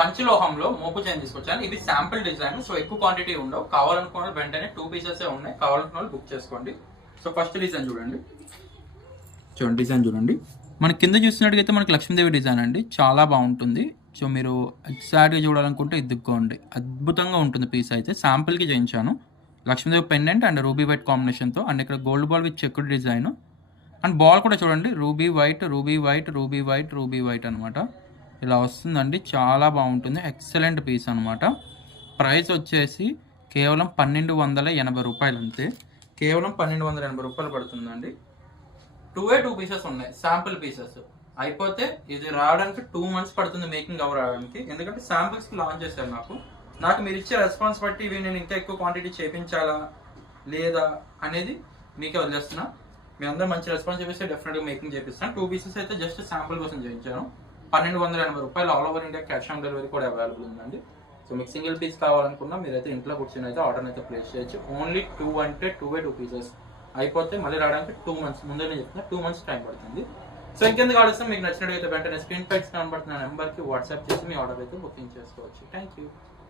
పంచలోహంలో మోపు చైన్ తీసుకొచ్చాను. ఇవి శాంపుల్ డిజైన్, సో ఎక్కువ క్వాంటిటీ ఉండవు. కావాలనుకున్న వెంటనే 2 పీసెస్ ఉన్నాయి, కావాలనుకున్న బుక్ చేసుకోండి. సో ఫస్ట్ డిజైన్ చూడండి, డిజైన్ చూడండి. మన కింద చూసినట్టుగైతే మనకి లక్ష్మీదేవి డిజైన్ అండి, చాలా బాగుంటుంది. సో మీరు ఎగ్జాక్ట్గా చూడాలనుకుంటే ఇద్దుకోండి, అద్భుతంగా ఉంటుంది పీస్. అయితే శాంపుల్కి చేయించాను. Lakshmidevi pendant and ruby white కాంబినేషన్తో, అండ్ ఇక్కడ గోల్డ్ బాల్ విత్ చెక్కుడ్ డిజైన్, అండ్ బాల్ కూడా చూడండి ruby white ruby white ruby white ruby white అనమాట. ఇలా వస్తుందండి, చాలా బాగుంటుంది, ఎక్సలెంట్ పీస్ అనమాట. ప్రైస్ వచ్చేసి కేవలం 1280 రూపాయలు అంతే. కేవలం 1280 రూపాయలు పడుతుందండి. 2 పీసెస్ ఉన్నాయి, శాంపుల్ పీసెస్. అయిపోతే ఇది రావడానికి 2 months పడుతుంది మేకింగ్ అవ్వ రావడానికి, ఎందుకంటే శాంపుల్స్కి లాంచ్ చేశారు. నాకు మీరు ఇచ్చే రెస్పాన్స్ బట్టి ఇవి నేను ఇంకా ఎక్కువ క్వాంటిటీ చేయించాలా లేదా అనేది మీకే వదిలేస్తున్నా. మీ అందరూ మంచి రెస్పాన్స్ చేపిస్తే డెఫినెట్గా మేకింగ్ చేపిస్తాను. 2 పీసెస్ అయితే జస్ట్ శాంపుల్ కోసం చేయించాను. 1280 రూపాయలు, all over India cash on delivery కూడా అవైలబుల్ ఉందండి. సో మీకు సింగిల్ పీస్ కావాలనుకున్నా మీరైతే ఇంట్లో కూర్చొని అయితే ఆర్డర్ అయితే ప్లేస్ చేయొచ్చు. ఓన్లీ 2 అంటే 2 పీసెస్ అయిపోతే మళ్ళీ రావడానికి 2 months ముందే చెప్తున్నా, 2 months టైం పడుతుంది. సో ఇంకెందుకు ఆలోచిస్తాం, మీకు నచ్చినట్టు అయితే వెంటనే స్క్రీన్ పై కనబడుతున్న నెంబర్కి వాట్సాప్ చేసి మీ ఆర్డర్ అయితే బుకింగ్ చేసుకోవచ్చు. Thank you.